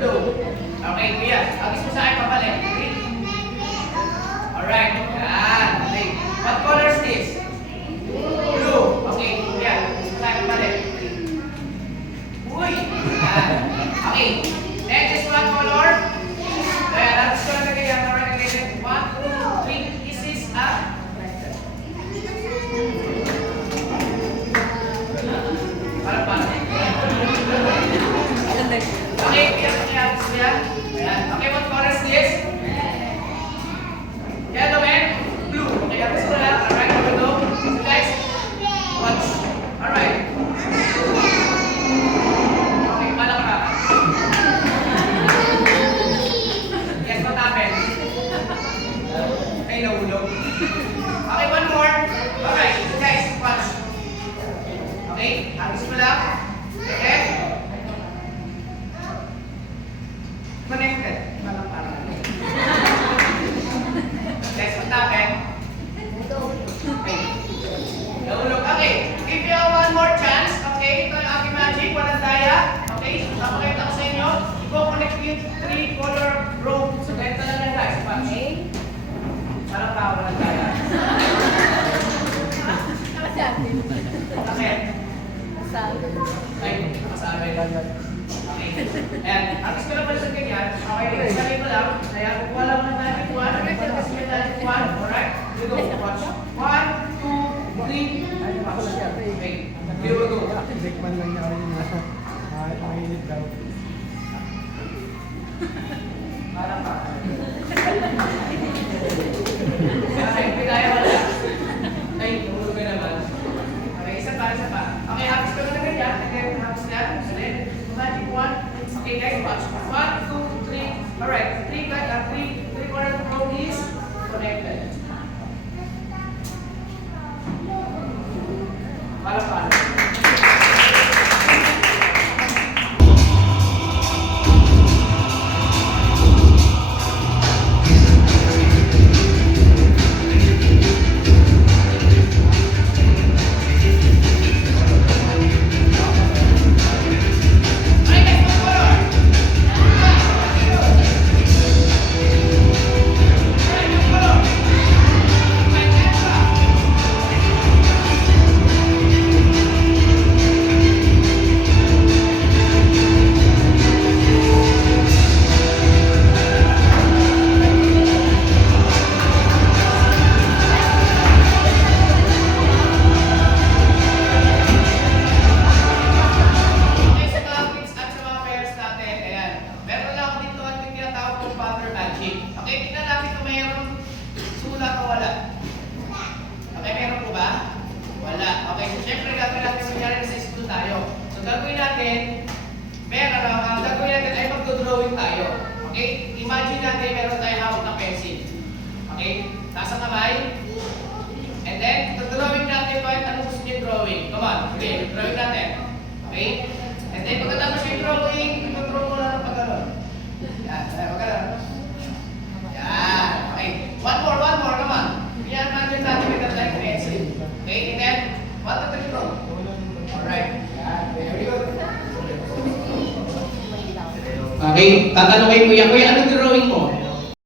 Blue. Okay, kuya. Agis mo sa akin papalik. Okay? Alright. Yan. Okay. What color is this? Blue. Okay, kuya. Agis mo sa akin papalik. Uy. Yan. Okay. Next is what color? Ayan. Agis ko lang na kaya. Alright. Okay. 1, 2, 3. Is this a? Para pa. Okay, kaya gusto niya. Ayan. Okay, what color is this? Yellow and blue. Okay, gusto na. Alright, blue. So guys, watch. Alright. Okay, palang ka. Yes, what happened? Okay, nahulog. Okay, one more. Alright, guys, watch. Okay, agis mo lang. Okay? Connected. Parang. Guys, what happened? Okay. Nahulog. Okay. Give you one more chance. Okay, ito yung aking magic. Walang daya. Okay, papakita ko sa inyo. Go connect with 3 color rope. So, ganito lang yan guys. Okay? Parang pa, walang daya. Bakit? Ay, nakasabay lang. Okay. And, agis ko lang pala sa ganyan. Okay, sabi ko lang. Kaya, kukuha lang ng magic 1. Okay, kasi may magic 1. Alright? We go. Watch. 1, 2, 3. Ay, ako na siya. Okay. Here we go. Breakman lang niya rin na mainit daw. Parang pa. Okay, pinaya wala. Ay, tulog ka naman. Okay, isa pa. Okay, hapis ko na ganyan. Again, hapis na. And then, magic 1. Okay, guys, watch. 1, 2, 3. Alright, 3 corner row is connected. Parang pa. Magdodrawing tayo. Okay? Imagine natin meron tayong hawak na pencil. Okay? Nasa kamay. And then, drawing natin kahit ano gusto niyo drawing. Come on. Okay, drawing natin. Okay? And then, pagkatapos yung drawing, ito-draw mo lang ng pagkaroon. Yan. Pagkaroon. Yan. Okay. One more. Come on. Imagine natin meron tayong pencil. Okay? And then, what the draw? Alright. Yan. Very good. Okay, tatanong kay Kuya, anong drawing mo?